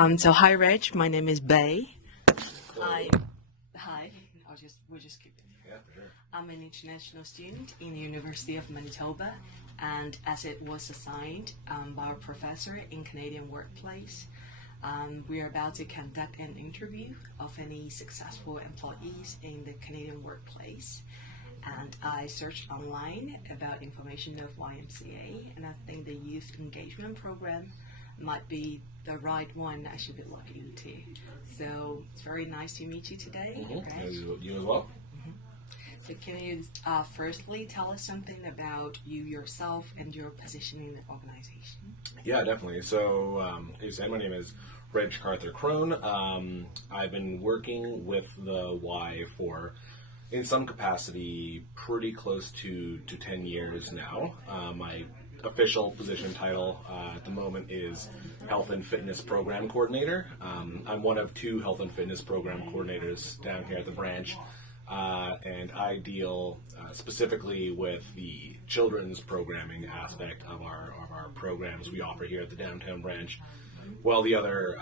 So hi, Reg. My name is Bay. I'm hi. We'll just keep it. Yeah, for sure. I'm an international student in the University of Manitoba, and as it was assigned by our professor in Canadian workplace, we are about to conduct an interview of any successful employees in the Canadian workplace. And I searched online about information of YMCA, and I think the youth engagement program might be the right one I should be looking into. So it's very nice to meet you today. Mm-hmm. You as well. So can you firstly tell us something about you yourself and your position in the organization? Yeah, definitely. So, as you said, my name is Reg Carther Crone. I've been working with the Y for, in some capacity, pretty close to 10 years now. My official position title at the moment is Health and Fitness Program Coordinator. I'm one of two Health and Fitness Program Coordinators down here at the branch, and I deal specifically with the children's programming aspect of our programs we offer here at the downtown branch, while the other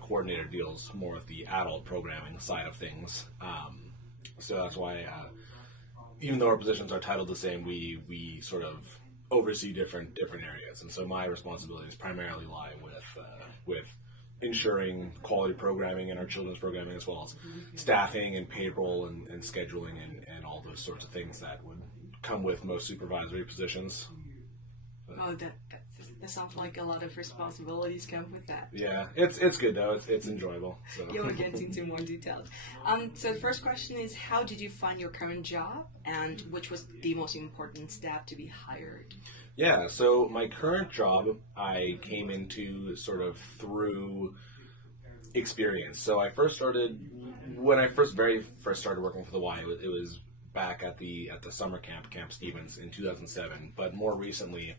coordinator deals more with the adult programming side of things. So that's why, even though our positions are titled the same, we sort of oversee different areas, and so my responsibilities primarily lie with ensuring quality programming in our children's programming, as well as staffing and payroll and scheduling and all those sorts of things that would come with most supervisory positions. Oh, that sounds like a lot of responsibilities come with that. Yeah, it's good though. It's enjoyable. So. You'll get into more details. So the first question is, how did you find your current job, and which was the most important step to be hired? Yeah, so my current job I came into sort of through experience. So I first started when I very first started working for the Y. It was back at the summer Camp Stevens in 2007, but more recently.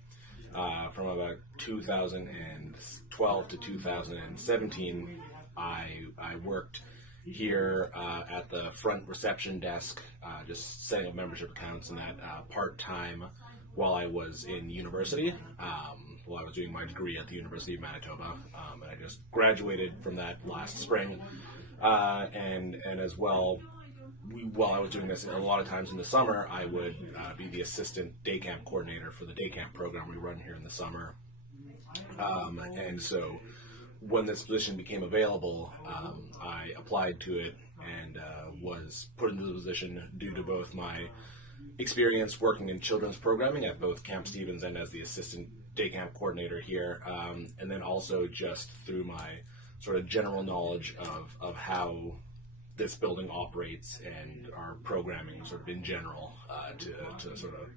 From about 2012 to 2017, I worked here at the front reception desk, just setting up membership accounts and that part-time while I was in university, while I was doing my degree at the University of Manitoba. And I just graduated from that last spring, and as well, while I was doing this, a lot of times in the summer, I would be the assistant day camp coordinator for the day camp program we run here in the summer. And so when this position became available, I applied to it and was put into the position due to both my experience working in children's programming at both Camp Stevens and as the assistant day camp coordinator here, and then also just through my sort of general knowledge of how this building operates and our programming sort of in general, to sort of,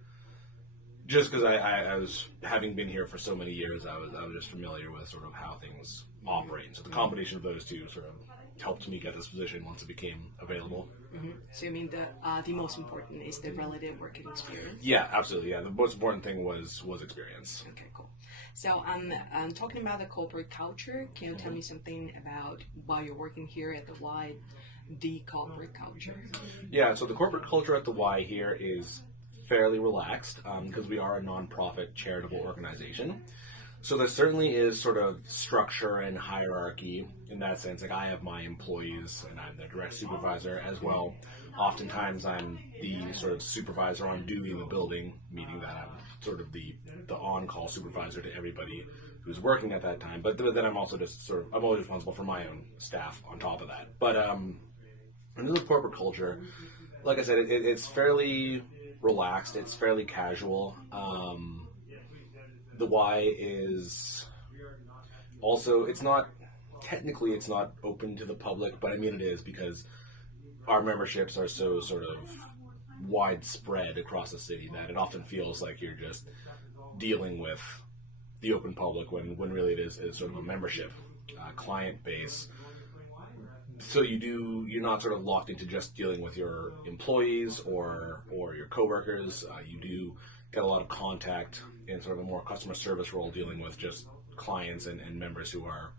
just because I was, having been here for so many years, I was just familiar with sort of how things operate. So the combination of those two sort of helped me get this position once it became available. Mm-hmm. So you mean the most important is the relative working experience? Yeah, absolutely. Yeah, the most important thing was experience. Okay, cool. So I'm talking about the corporate culture. Can you tell me something about while you're working here at the Y, the corporate culture? Yeah, so the corporate culture at the Y here is fairly relaxed because we are a nonprofit charitable organization. So there certainly is sort of structure and hierarchy in that sense. Like, I have my employees and I'm the direct supervisor as well. Oftentimes I'm the sort of supervisor on duty in the building, meaning that I'm sort of the on-call supervisor to everybody who's working at that time. But then I'm also just I'm always responsible for my own staff on top of that. But under the corporate culture, like I said, it's fairly relaxed. It's fairly casual. The Y is also, it's not open to the public, but I mean it is, because our memberships are so sort of widespread across the city that it often feels like you're just dealing with the open public when really it is sort of a membership client base. So you're not sort of locked into just dealing with your employees or your coworkers. You do get a lot of contact in sort of a more customer service role, dealing with just clients and members who are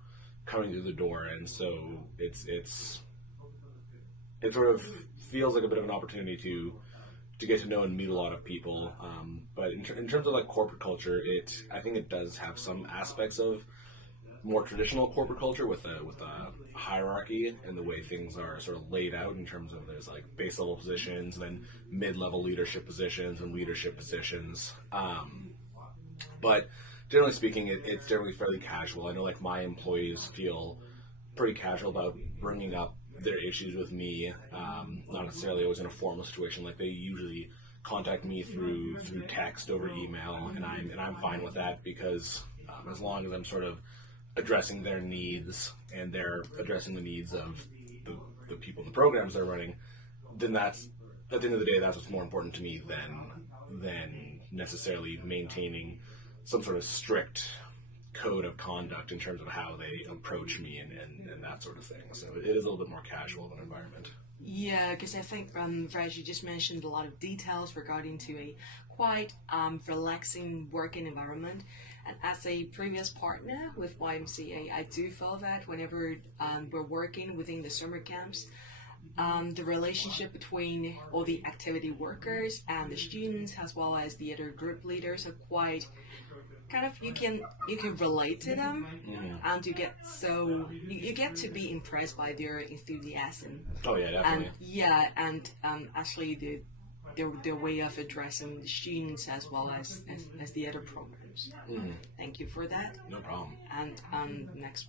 coming through the door. And so it sort of feels like a bit of an opportunity to get to know and meet a lot of people. But in terms of like corporate culture, I think it does have some aspects of more traditional corporate culture with a hierarchy and the way things are sort of laid out in terms of there's like base level positions, then mid-level leadership positions and leadership positions. But generally speaking, it's generally fairly casual. I know like my employees feel pretty casual about bringing up their issues with me, not necessarily always in a formal situation. Like they usually contact me through text over email, and I'm fine with that because as long as I'm sort of addressing their needs and they're addressing the needs of the people in the programs they're running, then that's at the end of the day that's what's more important to me than necessarily maintaining some sort of strict code of conduct in terms of how they approach me and that sort of thing. So it is a little bit more casual of an environment. Yeah, because I think, Raj, you just mentioned a lot of details regarding to a quite relaxing working environment. And as a previous partner with YMCA, I do feel that whenever we're working within the summer camps, the relationship between all the activity workers and the students, as well as the other group leaders, are quite kind of you can relate to them, and you get to be impressed by their enthusiasm. Oh yeah, definitely. And actually the way of addressing the students as well as the other programs. Thank you for that. No problem. And next,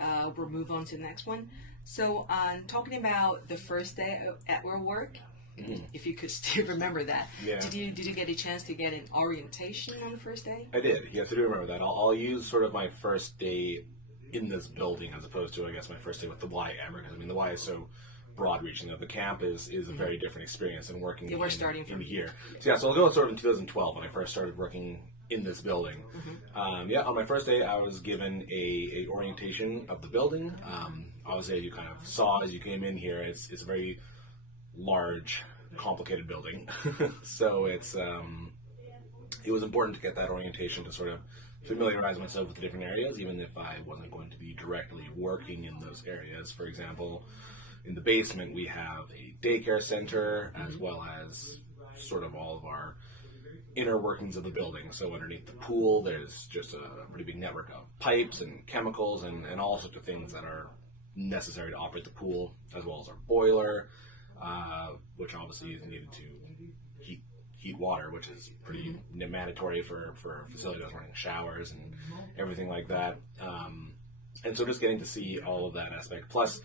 we'll move on to the next one. So, talking about the first day at our work, if you could still remember that. Yeah. Did you get a chance to get an orientation on the first day? I did. Yes, I do remember that. I'll use sort of my first day in this building as opposed to, I guess, my first day with the Y ever. Because, I mean, the Y is so broad-reaching that the camp is a very different experience than working we're starting from here. So I'll go sort of in 2012 when I first started working in this building. On my first day, I was given a orientation of the building. Obviously, as you kind of saw as you came in here, it's a very large, complicated building. So it was important to get that orientation to sort of familiarize myself with the different areas, even if I wasn't going to be directly working in those areas. For example, in the basement, we have a daycare center as well as sort of all of our inner workings of the building. So underneath the pool, there's just a pretty big network of pipes and chemicals and all sorts of things that are necessary to operate the pool, as well as our boiler, which obviously is needed to heat water, which is pretty mandatory for a facility that's running showers and everything like that. And so just getting to see all of that aspect, plus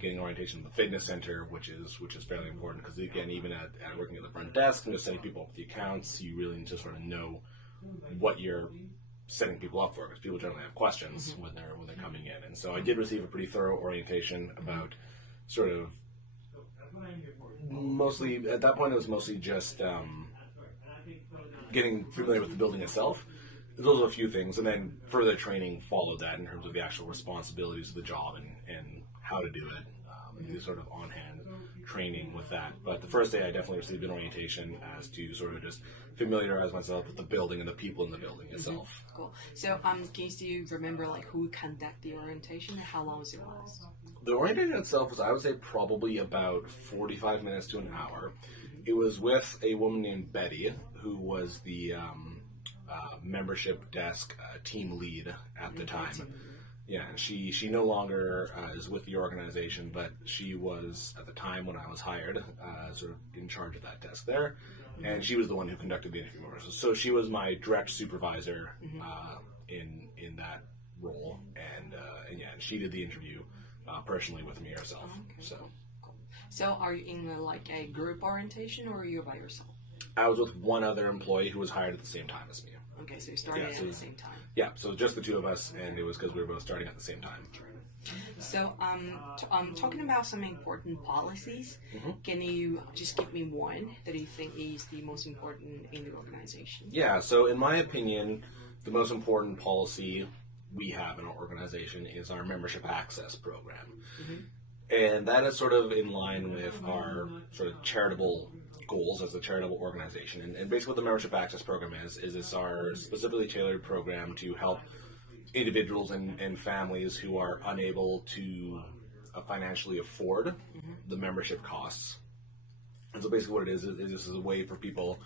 getting orientation in the fitness center, which is fairly important because, again, even at working at the front desk and just setting people up with the accounts, you really need to sort of know what you're setting people up for, because people generally have questions when they're coming in. And so I did receive a pretty thorough orientation about sort of mostly, at that point, it was mostly just getting familiar with the building itself. Those are a few things, and then further training followed that in terms of the actual responsibilities of the job and how to do it, and sort of on-hand training with that. But the first day, I definitely received an orientation as to sort of just familiarize myself with the building and the people in the building itself. Cool. So, can you remember like who conducted the orientation and how long was it last? The orientation itself was, I would say, probably about 45 minutes to an hour. It was with a woman named Betty, who was the membership desk team lead at the time. Yeah, and she no longer is with the organization, but she was, at the time when I was hired, sort of in charge of that desk there, and she was the one who conducted the interview. So she was my direct supervisor in that role, and she did the interview personally with me herself. Okay. So are you in like a group orientation, or are you by yourself? I was with one other employee who was hired at the same time as me. Okay, so you started at the same time. Yeah, so just the two of us, and it was because we were both starting at the same time. So, talking about some important policies, can you just give me one that you think is the most important in the organization? Yeah, so in my opinion, the most important policy we have in our organization is our membership access program. And that is sort of in line with our sort of charitable goals as a charitable organization. And basically what the membership access program is it's our specifically tailored program to help individuals and families who are unable to financially afford the membership costs. And so basically what it is this is a way for people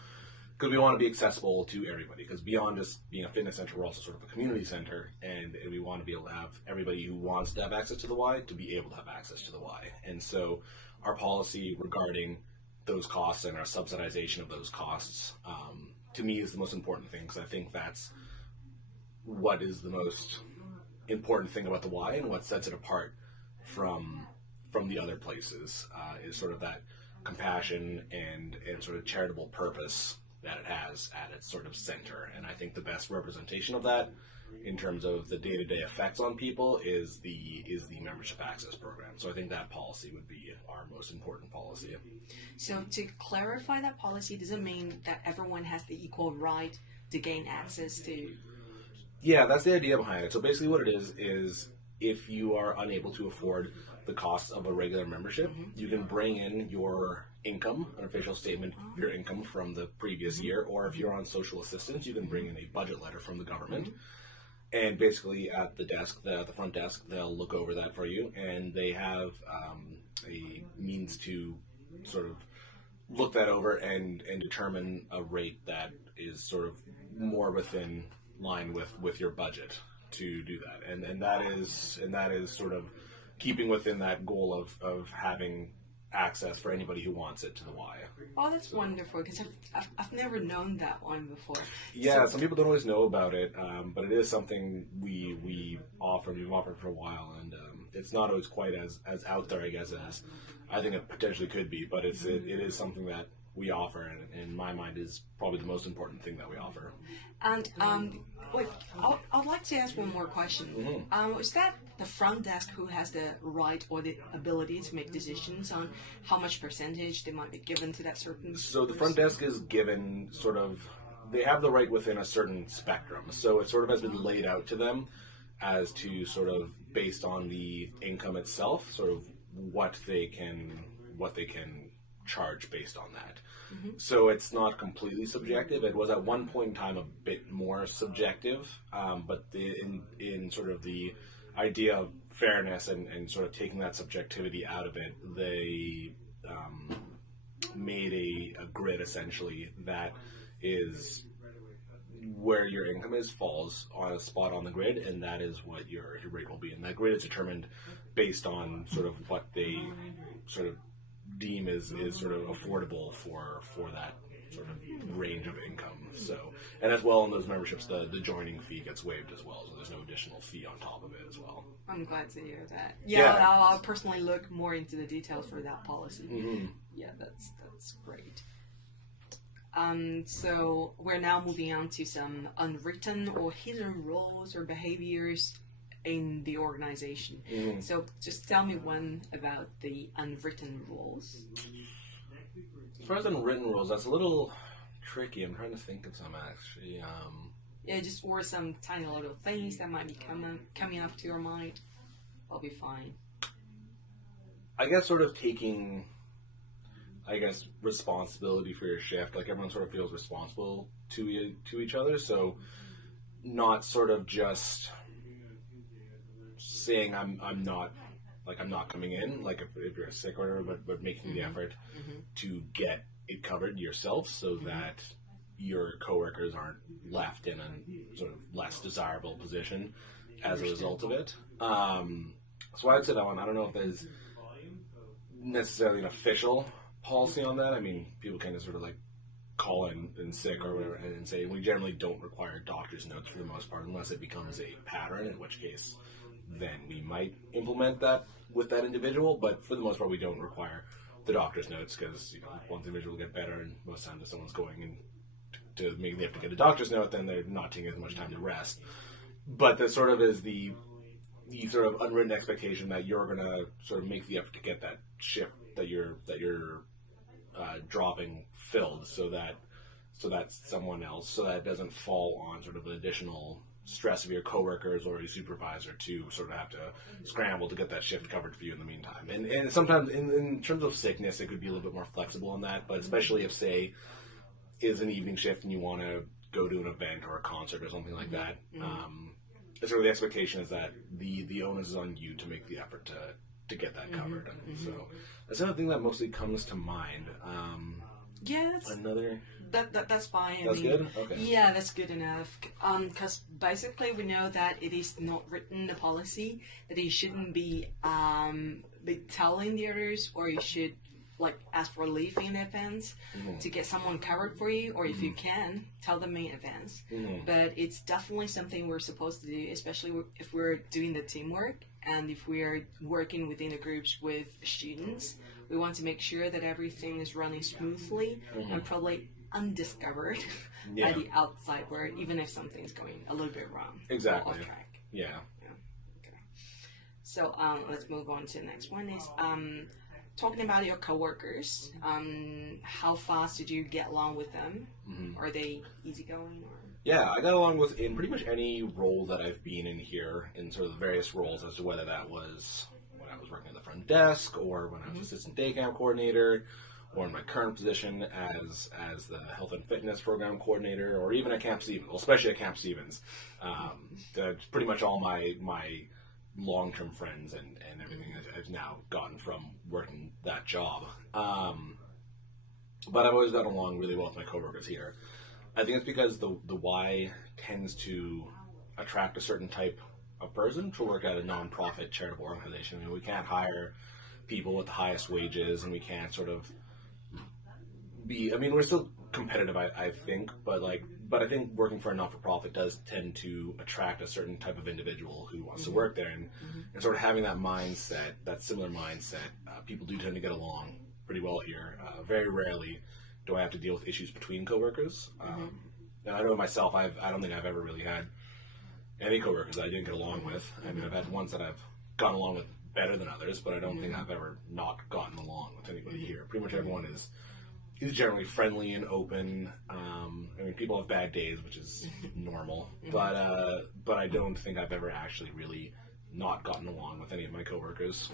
because we want to be accessible to everybody. Because beyond just being a fitness center, we're also sort of a community center, and we want to be able to have everybody who wants to have access to the Y to be able to have access to the Y. And so our policy regarding those costs and our subsidization of those costs, to me, is the most important thing, because I think that's what is the most important thing about the Y, and what sets it apart from the other places, is sort of that compassion and sort of charitable purpose that it has at its sort of center. And I think the best representation of that in terms of the day-to-day effects on people is the membership access program. So I think that policy would be our most important policy. So to clarify that policy, does it mean that everyone has the equal right to gain access to? Yeah, that's the idea behind it. So basically what it is if you are unable to afford the costs of a regular membership, you can bring in your income, an official statement of your income from the previous year, or if you're on social assistance, you can bring in a budget letter from the government. And basically at the desk, the front desk, they'll look over that for you, and they have a means to sort of look that over and determine a rate that is sort of more within line with your budget to do that. And that is sort of keeping within that goal of having access for anybody who wants it to the Y. Oh, that's wonderful, because I've never known that one before. Yeah, some people don't always know about it, but it is something we offer. We've offered for a while, and it's not always quite as out there, I guess, as I think it potentially could be. But it is something that we offer, and in my mind is probably the most important thing that we offer. And I'd like to ask one more question. Is that the front desk who has the right or the ability to make decisions on how much percentage they might be given to that certain? So the front desk is given sort of, they have the right within a certain spectrum. So it sort of has been laid out to them as to sort of based on the income itself, sort of what they can charge based on that. So it's not completely subjective. It was at one point in time a bit more subjective, but in sort of the idea of fairness and sort of taking that subjectivity out of it, they made a grid essentially that is where your income falls on a spot on the grid, and that is what your rate will be. And that grid is determined based on sort of what they sort of deem is sort of affordable for that sort of range of income. So, and as well in those memberships, the joining fee gets waived as well, so there's no additional fee on top of it as well. I'm glad to hear that. Yeah. I'll personally look more into the details for that policy. Yeah, that's great. So we're now moving on to some unwritten or hidden rules or behaviors in the organization. So just tell me one about the unwritten rules. As far as unwritten rules, that's a little tricky. I'm trying to think of some actually. Yeah, just or some tiny little things that might be coming up to your mind. I'll be fine. I guess sort of taking, responsibility for your shift. Like everyone sort of feels responsible to each other. So not sort of just saying I'm not coming in, like if you're sick or whatever, but making the effort to get it covered yourself so that your coworkers aren't left in a sort of less desirable position as a result of it. So I'd say that one. I don't know if there's necessarily an official policy on that. I mean, people kind of sort of like call in sick or whatever and say we generally don't require doctor's notes for the most part unless it becomes a pattern, in which case then we might implement that with that individual, but for the most part we don't require the doctor's notes because once the individual will get better, and most times if someone's going in to maybe they have to get a doctor's note, then they're not taking as much time to rest. But that sort of is the sort of unwritten expectation that you're going to sort of make the effort to get that shift that you're dropping filled, so that's someone else, so that it doesn't fall on sort of an additional stress of your coworkers or your supervisor to sort of have to scramble to get that shift covered for you in the meantime. And sometimes in terms of sickness, it could be a little bit more flexible on that, but especially if, say, is an evening shift and you want to go to an event or a concert or something like that, sort of the expectation is that the onus is on you to make the effort to get that covered. So that's another thing that mostly comes to mind. Yeah, another? that's fine. That's good? Okay. Yeah, that's good enough. Because basically we know that it is not written in the policy that you shouldn't be telling the others, or you should like ask for leave in advance to get someone covered for you, or if you can, tell them in advance. But it's definitely something we're supposed to do, especially if we're doing the teamwork and if we're working within the groups with students. We want to make sure that everything is running smoothly and probably undiscovered by the outside world, even if something's going a little bit wrong. Exactly. Or off track. Yeah. Okay. So let's move on to the next one. Is talking about your coworkers. How fast did you get along with them? Are they easygoing or? Yeah, I got along with in pretty much any role that I've been in here, in sort of the various roles, as to whether that was when I was working at the front desk, or when I was assistant day camp coordinator, or in my current position as the health and fitness program coordinator, or even at Camp Stevens, well, especially at Camp Stevens. That's pretty much all my long-term friends and everything I've now gotten from working that job. But I've always gotten along really well with my coworkers here. I think it's because the Y tends to attract a certain type of person to work at a non-profit charitable organization. I mean, we can't hire people with the highest wages, and we can't sort of be. I mean, we're still competitive, I think, but I think working for a not-for-profit does tend to attract a certain type of individual who wants to work there, and sort of having that mindset, that similar mindset. People do tend to get along pretty well here. Very rarely do I have to deal with issues between coworkers. And I know myself, I don't think I've ever really had any coworkers that I didn't get along with. I mean, I've had ones that I've gotten along with better than others, but I don't think I've ever not gotten along with anybody here. Pretty much everyone is generally friendly and open. I mean, people have bad days, which is normal, but I don't think I've ever actually really not gotten along with any of my coworkers.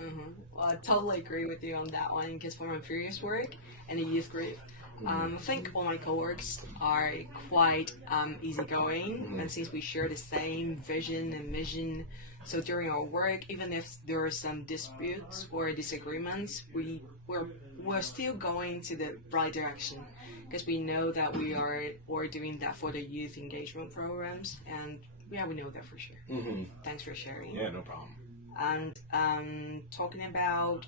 Well, I totally agree with you on that one, because for my previous work in a youth group, I think all my coworkers are quite easygoing, and since we share the same vision and mission, so during our work, even if there are some disputes or disagreements, we're still going to the right direction, because we know that we're doing that for the youth engagement programs, and yeah, we know that for sure. Thanks for sharing. Yeah, no problem. And talking about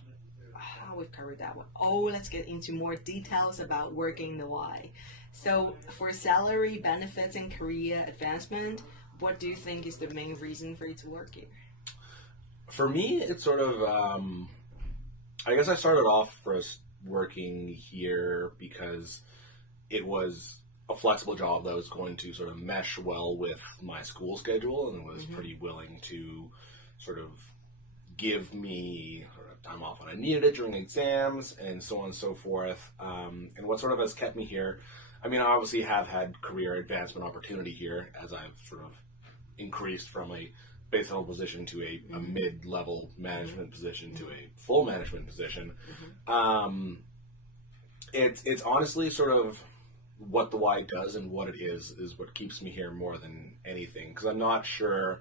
how we've covered that one. Oh, let's get into more details about working the Y. So for salary, benefits, and career advancement, what do you think is the main reason for you to work here? For me, it's sort of, I guess I started off first working here because it was a flexible job that was going to sort of mesh well with my school schedule, and was pretty willing to sort of give me sort of time off when I needed it during exams and so on and so forth. And what sort of has kept me here, I mean, I obviously have had career advancement opportunity here as I've sort of increased from a base level position to a mid-level management position to a full management position. It's honestly sort of what the Y does and what it is what keeps me here more than anything, because I'm not sure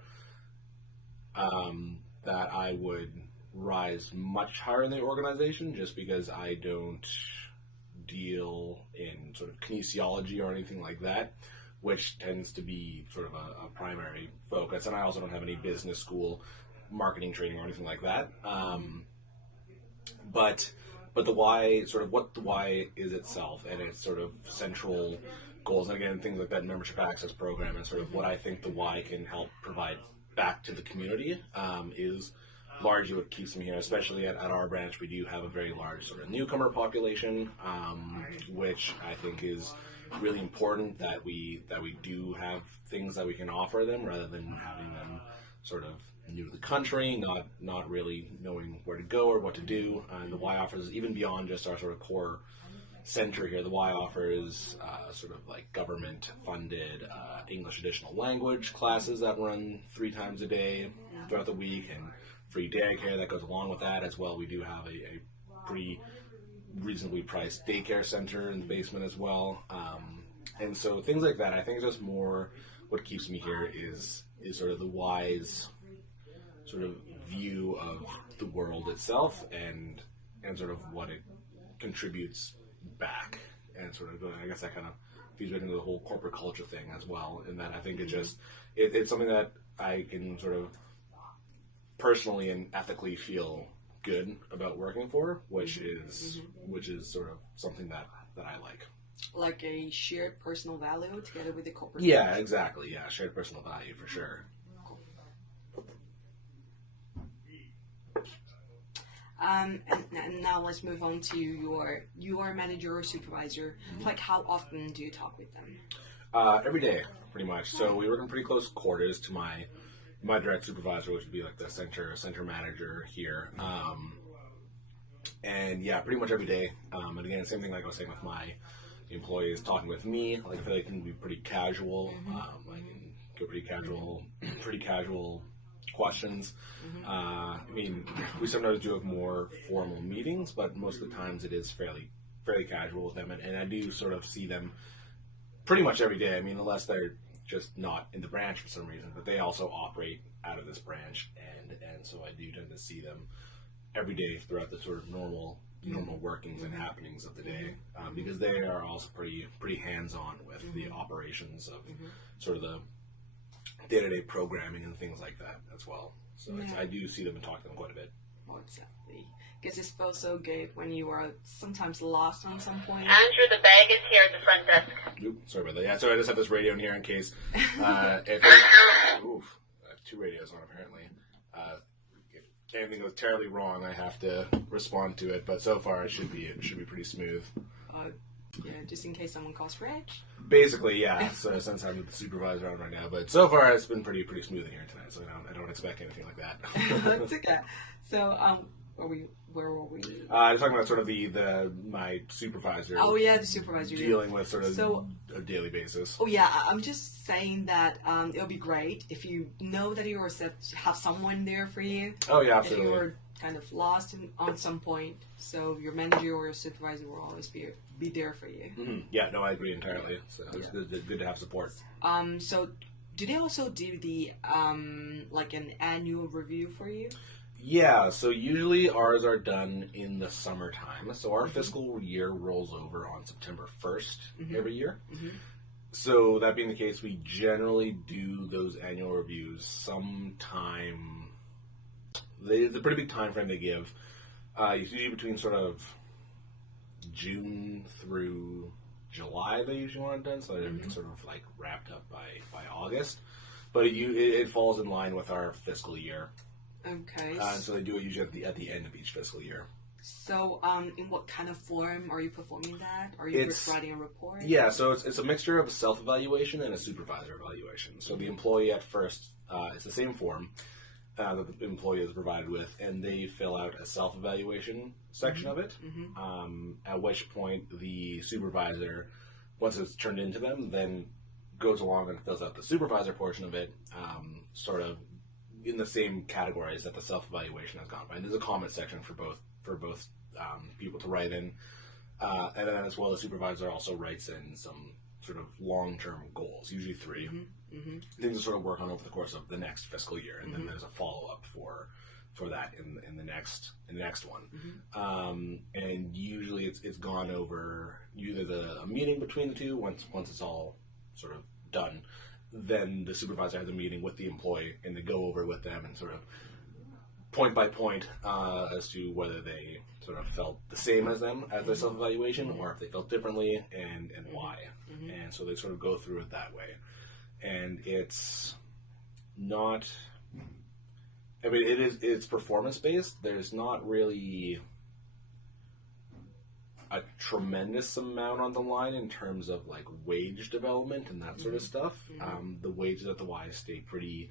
that I would rise much higher in the organization, just because I don't deal in sort of kinesiology or anything like that, which tends to be sort of a primary focus. And I also don't have any business school marketing training or anything like that. But the Y, sort of what the Y is itself, and its sort of central goals, and again, things like that membership access program, and sort of what I think the Y can help provide back to the community, is largely what keeps me here. Especially at our branch, we do have a very large sort of newcomer population, which I think is really important, that we do have things that we can offer them, rather than having them sort of new to the country, not really knowing where to go or what to do. And the Y offers, even beyond just our sort of core center here, the Y offers sort of like government-funded English additional language classes that run 3 times a day throughout the week, and free daycare that goes along with that as well. We do have a pretty reasonably priced daycare center in the basement as well. And so things like that, I think, is just more what keeps me here is sort of the Y's sort of view of the world itself, and sort of what it contributes back. and sort of, I guess that kind of feeds into the whole corporate culture thing as well, in that I think it's something that I can sort of personally and ethically feel good about working for, which is sort of something that I like. Like a shared personal value together with the corporate. Yeah, exactly. Yeah, shared personal value for sure. And now let's move on to your manager or supervisor. Like, how often do you talk with them? Every day, pretty much. So we work in pretty close quarters to my direct supervisor, which would be like the center manager here. And yeah, pretty much every day. And again, same thing like I was saying with my employees talking with me. Like I feel like it can be pretty casual. I can go pretty casual questions. I mean, we sometimes do have more formal meetings, but most of the times it is fairly casual with them, and I do sort of see them pretty much every day. I mean, unless they're just not in the branch for some reason, but they also operate out of this branch, and so I do tend to see them every day throughout the sort of normal workings and happenings of the day, because they are also pretty hands-on with the operations of sort of the day-to-day programming and things like that as well. So I do see them and talk to them quite a bit. Oh, exactly. Because it feels so good when you are sometimes lost on some point. Andrew, the bag is here at the front desk. Oops, sorry about that. Yeah, so I just have this radio in here in case. If I have two radios on apparently. If anything goes terribly wrong, I have to respond to it. But so far, it should be pretty smooth. Yeah, just in case someone calls Reg. Basically, yeah. So since I'm the supervisor on right now, but so far it's been pretty smooth in here tonight. So I don't expect anything like that. That's okay. So where were we? Talking about sort of my supervisor. Oh yeah, the supervisor dealing with sort of a daily basis. Oh yeah, I'm just saying that it'll be great if you know that you have someone there for you. Oh yeah, absolutely. If you're kind of lost on some point, so your manager or your supervisor will always be there for you. Yeah, no, I agree entirely. So it's good to have support. So do they also do the like an annual review for you? Yeah, so usually ours are done in the summertime. So our fiscal year rolls over on September 1st every year. So that being the case, we generally do those annual reviews sometime. It's a pretty big time frame they give. It's usually between sort of June through July they usually want it done, so that everything's sort of like wrapped up by August. But it falls in line with our fiscal year. Okay. So they do it usually at the end of each fiscal year. So, in what kind of form are you performing that? Are you just writing a report? Yeah, so it's a mixture of a self-evaluation and a supervisor evaluation. So the employee at first, it's the same form that the employee is provided with, and they fill out a self-evaluation section of it, at which point the supervisor, once it's turned into them, then goes along and fills out the supervisor portion of it, sort of in the same categories that the self-evaluation has gone by. And there's a comment section for both people to write in, and then as well, the supervisor also writes in some sort of long-term goals, usually 3 things to sort of work on over the course of the next fiscal year, and then there's a follow-up for that in the next one. And usually it's gone over either a meeting between the two. Once it's all sort of done, then the supervisor has a meeting with the employee, and they go over with them and sort of point by point as to whether they sort of felt the same as them as their self-evaluation, or if they felt differently, and why. And so they sort of go through it that way. And it's not, I mean, it's performance-based. There's not really a tremendous amount on the line in terms of like wage development and that sort of stuff. The wages at the Y stay pretty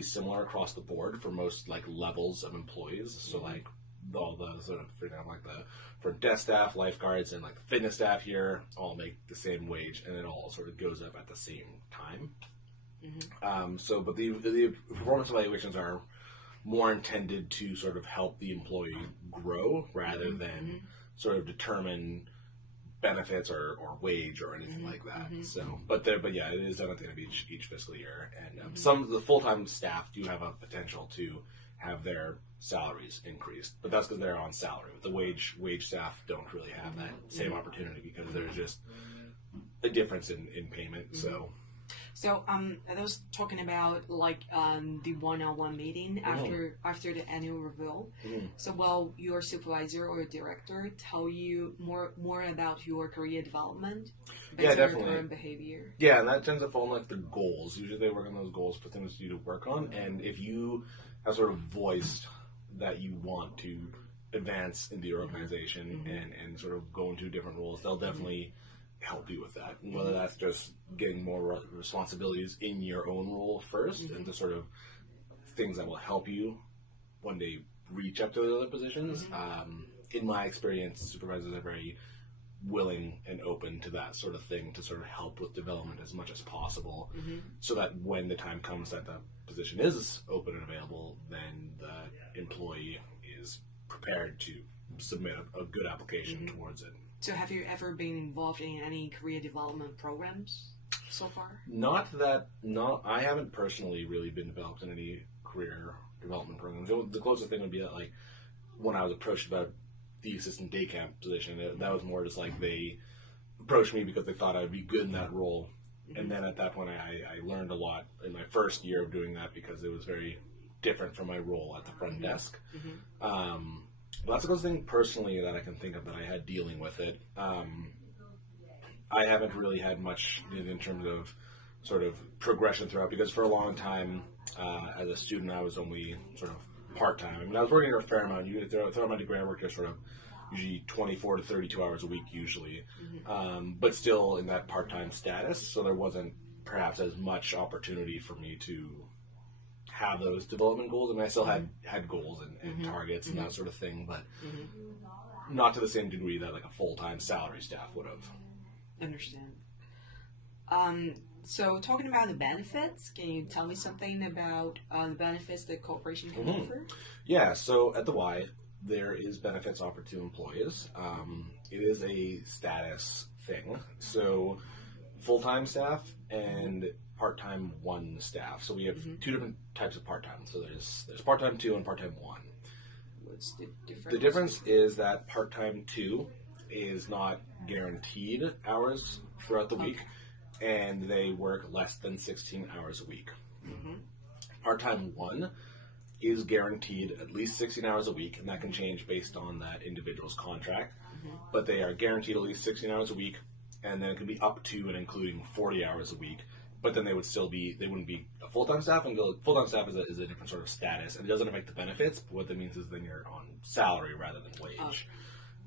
similar across the board for most like levels of employees. So like all the sort of, for example, like the front desk staff, lifeguards, and like the fitness staff here all make the same wage, and it all sort of goes up at the same time. But the performance evaluations are more intended to sort of help the employee grow rather than sort of determine benefits or wage or anything like that. So, but yeah, it is done at the end of each fiscal year, and some of the full-time staff do have a potential to have their salaries increased, but that's because they're on salary. The wage staff don't really have that same opportunity because there's just a difference in payment. So I was talking about like the one-on-one meeting after the annual review. So will your supervisor or director tell you more about your career development based on your current behavior? Yeah, and that tends to fall on like the goals. Usually they work on those goals for things for you to work on, and if you have sort of voiced that you want to advance in the organization and sort of go into different roles, they'll definitely help you with that. And whether that's just getting more responsibilities in your own role first and the sort of things that will help you one day reach up to the other positions. In my experience, supervisors are very willing and open to that sort of thing to sort of help with development as much as possible so that when the time comes that the position is open and available, then the employee is prepared to submit a good application towards it. So have you ever been involved in any career development programs so far? I haven't personally really been involved in any career development programs. The closest thing would be that, like, when I was approached about the assistant day camp position, that was more just like they approached me because they thought I would be good in that role. And then at that point, I learned a lot in my first year of doing that because it was very different from my role at the front desk. But that's the closest thing personally that I can think of that I had dealing with it. I haven't really had much in terms of sort of progression throughout because for a long time as a student I was only sort of part-time. I mean, I was working a fair amount. You throw my degree, I worked there sort of usually 24 to 32 hours a week usually, but still in that part-time status, so there wasn't perhaps as much opportunity for me to have those development goals. I mean, I still had goals and targets and that sort of thing, but not to the same degree that like a full-time salary staff would have. Understand. So talking about the benefits, can you tell me something about the benefits that corporation can offer? Yeah, so at the Y, there is benefits offered to employees. It is a status thing. So full-time staff and part-time 1 staff. So we have 2 different types of part-time. So there's part-time 2 and part-time 1. What's the difference? The difference is that part-time 2 is not guaranteed hours throughout the week, and they work less than 16 hours a week. Part-time 1 is guaranteed at least 16 hours a week, and that can change based on that individual's contract, but they are guaranteed at least 16 hours a week, and then it can be up to and including 40 hours a week. But then they wouldn't be a full-time staff, and full-time staff is a different sort of status, and it doesn't affect the benefits, but what that means is then you're on salary rather than wage.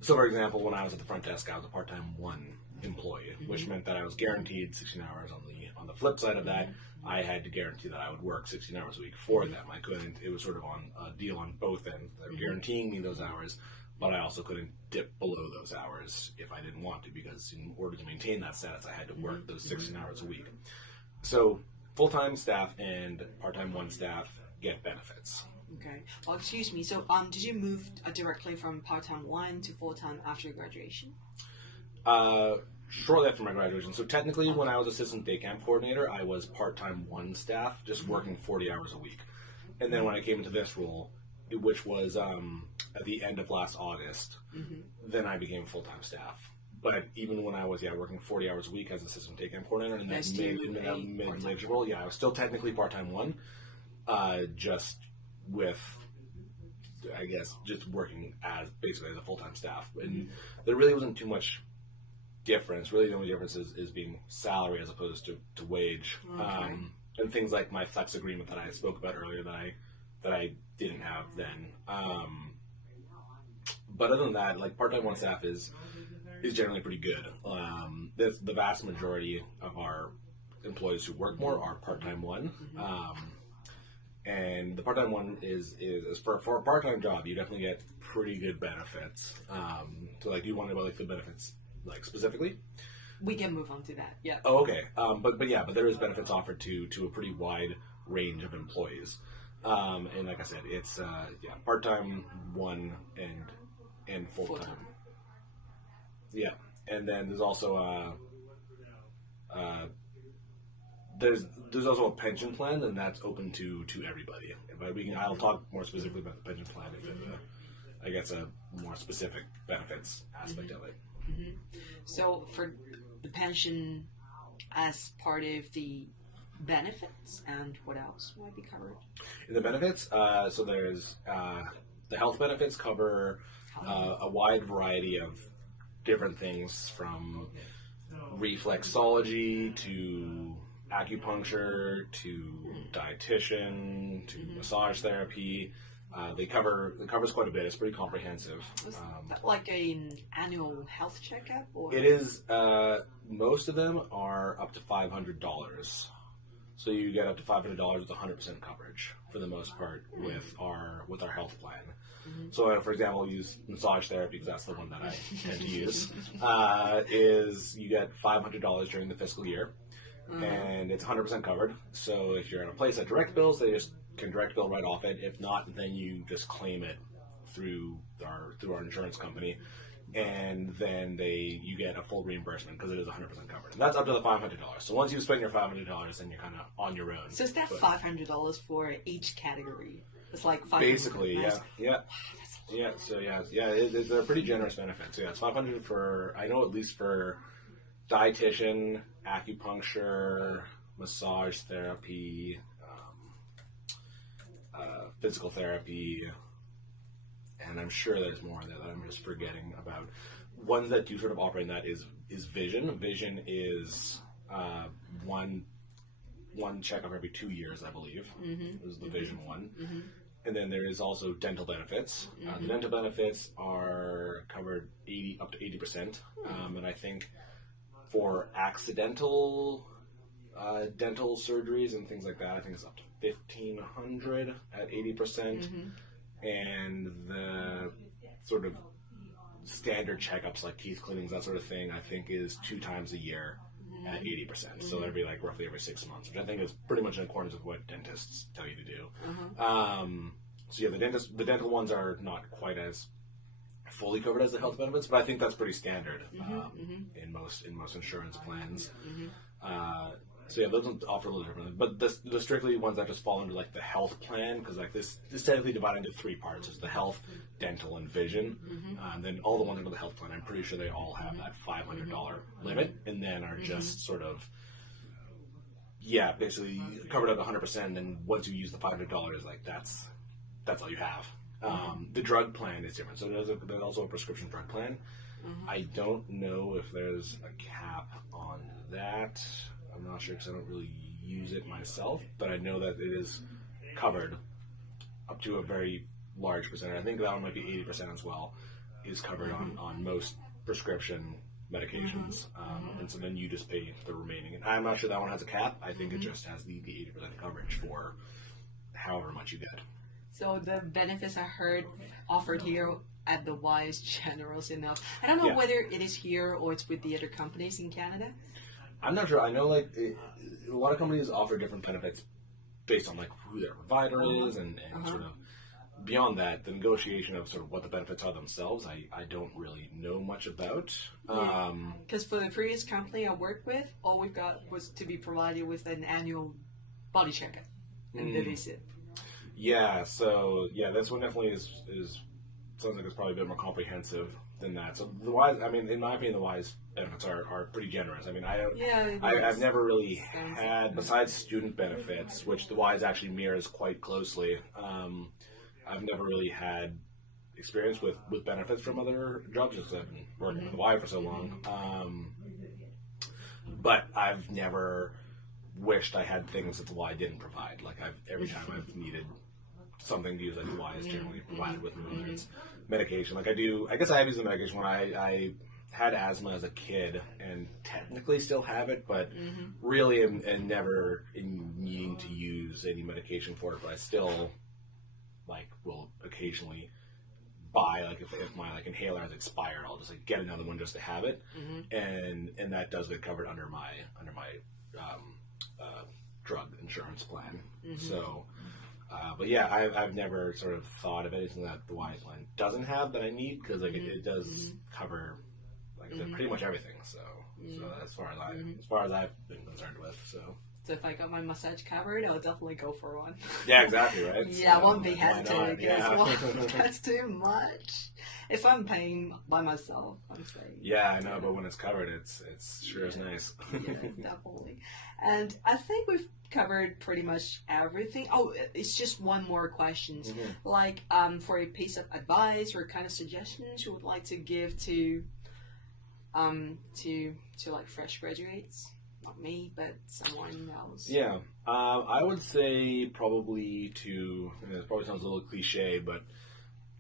So, for example, when I was at the front desk, I was a part-time 1 employee, which meant that I was guaranteed 16 hours. On the flip side of that, I had to guarantee that I would work 16 hours a week for them. I couldn't. It was sort of on a deal on both ends. They were guaranteeing me those hours, but I also couldn't dip below those hours if I didn't want to, because in order to maintain that status, I had to work those 16 hours a week. So full-time staff and part-time 1 staff get benefits. Okay. Well, excuse me. So, did you move directly from part-time 1 to full-time after graduation? Shortly after my graduation. So technically, when I was assistant day camp coordinator, I was part-time 1 staff, just working 40 hours a week. And then when I came into this role, which was at the end of last August, then I became full-time staff. But even when I was working 40 hours a week as assistant day camp coordinator in that mid-wage role, I was still technically part-time 1, just with, I guess, just working as basically as a full-time staff. And there really wasn't too much difference. Really, the only difference is being salary as opposed to wage. And things like my flex agreement that I spoke about earlier that I didn't have then. But other than that, like part-time 1 staff is generally pretty good. The vast majority of our employees who work more are part-time 1. And the part-time 1 is for a part-time job, you definitely get pretty good benefits. So like, do you want to know about like the benefits like specifically? We can move on to that. Yeah. Oh, okay. But there is benefits offered to a pretty wide range of employees. And like I said, it's part-time 1 and full-time. And then there's also there's also a pension plan, and that's open to everybody. But I'll talk more specifically about the pension plan if I guess a more specific benefits aspect of it. So for the pension as part of the benefits, and what else might be covered? In the benefits, so there's the health benefits cover a wide variety of different things from reflexology to acupuncture to dietitian to massage therapy. It covers quite a bit. It's pretty comprehensive. Is that like an annual health checkup? Or? It is. Most of them are up to $500. So you get up to $500 with 100% coverage for the most part with our health plan. So, for example, I'll use massage therapy because that's the one that I tend to use. Is you get $500 during the fiscal year, and it's 100% covered. So if you're in a place that direct bills, they just can direct bill right off it. If not, then you just claim it through our insurance company, and then you get a full reimbursement because it is 100% covered. And that's up to the $500. So once you spend your $500, then you're kind of on your own. So is that $500 for each category? It's like $500. Basically, yeah. So they're pretty generous benefits. So yeah, it's $500 for, I know, at least for dietitian, acupuncture, massage therapy, physical therapy, and I'm sure there's more that I'm just forgetting about. Ones that do sort of operate in that is vision. Vision is one checkup every 2 years, I believe. Is the vision one. And then there is also dental benefits. The dental benefits are covered up to 80%, and I think for accidental dental surgeries and things like that, I think it's up to $1,500 at 80%, and the sort of standard checkups like teeth cleanings, that sort of thing, I think is 2 times a year at 80%. So that'd be like roughly every 6 months, which I think is pretty much in accordance with what dentists tell you to do. So yeah, the dental ones are not quite as fully covered as the health benefits, but I think that's pretty standard in most insurance plans. So yeah, those ones offer a little differently. But the strictly ones that just fall under like the health plan, because like this is technically divided into 3 parts. It's the health, dental, and vision. And then all the ones under the health plan, I'm pretty sure they all have that $500 limit, and then are just sort of basically covered at 100%. And then once you use the $500, like that's all you have. The drug plan is different. So there's also a prescription drug plan. I don't know if there's a cap on that. I'm not sure because I don't really use it myself, but I know that it is covered up to a very large percentage. I think that one might be 80% as well, is covered on most prescription medications. And so then you just pay the remaining. And I'm not sure that one has a cap. I think it just has the 80% coverage for however much you get. So the benefits I heard offered here at the Y is generous enough. I don't know whether it is here or it's with the other companies in Canada. I'm not sure. I know a lot of companies offer different benefits based on like who their provider is and sort of beyond that, the negotiation of sort of what the benefits are themselves, I don't really know much about. Because for the previous company I worked with, all we got was to be provided with an annual body checkup, and that is it. Yeah, so this one definitely is sounds like it's probably a bit more comprehensive than that. So the Y's, I mean, in my opinion, the Y's benefits are pretty generous. I mean, I've never really had, besides student benefits, which the Y's actually mirrors quite closely. I've never really had experience with benefits from other jobs because I've been working with the Y for so long. But I've never wished I had things that the Y didn't provide. Like every time I've needed something to use, like the Y is generally provided with me, whether it's medication. Like I guess I have used the medication when I had asthma as a kid and technically still have it, but really am never needing to use any medication for it. But I still will occasionally buy, like if my inhaler has expired, I'll just get another one just to have it, and that does get covered under my drug insurance plan. So. But yeah, I've never sort of thought of anything that the Y plan doesn't have that I need, because it does cover pretty much everything. So as far as I've been concerned with. So So if I got my massage covered, I'll definitely go for one. Yeah, exactly, right? Yeah, I So, won't be why hesitant not? because that's too much. If I'm paying by myself, I'm saying. Yeah, I know, but when it's covered, it's sure is nice. Yeah, definitely. And I think we've covered pretty much everything. Oh, it's just one more question. Like, for a piece of advice or kind of suggestions you would like to give to like fresh graduates, not me, but someone else. Yeah, I would say probably it probably sounds a little cliche, but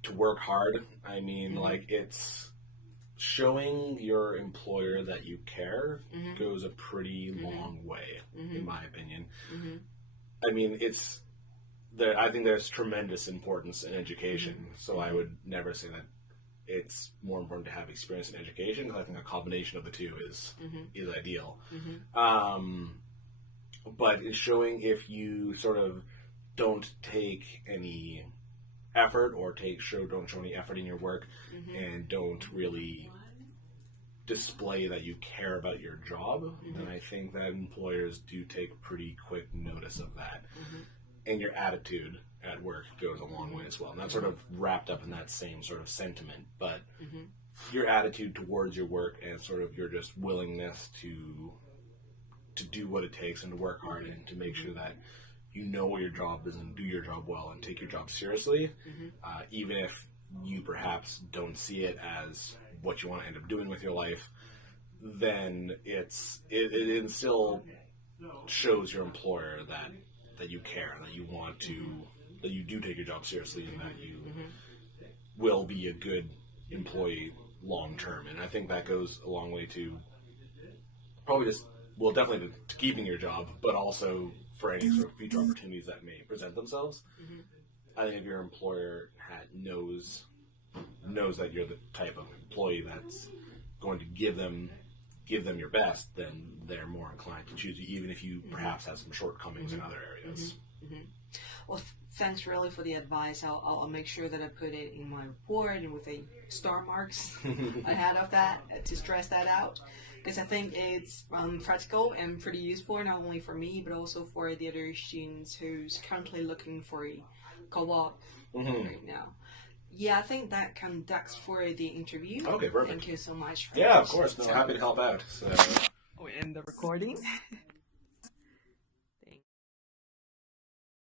to work hard. I mean, like, it's showing your employer that you care goes a pretty long way, in my opinion. I mean, I think there's tremendous importance in education, so I would never say that it's more important to have experience in education, because I think a combination of the two is ideal. But it's showing if you sort of don't take any effort or don't show any effort in your work and don't really display that you care about your job, then I think that employers do take pretty quick notice of that. And your attitude at work goes a long way as well. And that's sort of wrapped up in that same sort of sentiment. But your attitude towards your work and sort of your just willingness to do what it takes and to work hard and to make sure that you know what your job is and do your job well and take your job seriously, even if you perhaps don't see it as what you want to end up doing with your life, then it still shows your employer that you care, that you want to, that you do take your job seriously, and that you will be a good employee long term. And I think that goes a long way to probably definitely to keeping your job, but also for any sort of future opportunities that may present themselves. I think if your employer knows that you're the type of employee that's going to give them your best, then they're more inclined to choose you, even if you perhaps have some shortcomings in other areas. Well, thanks really for the advice. I'll make sure that I put it in my report and with a star marks ahead of that to stress that out. Because I think it's practical and pretty useful, not only for me, but also for the other students who's currently looking for a co-op right now. Yeah, I think that conducts for the interview. Okay, perfect. Thank you so much. Yeah, of course. No, happy to help out. So. We end the recording.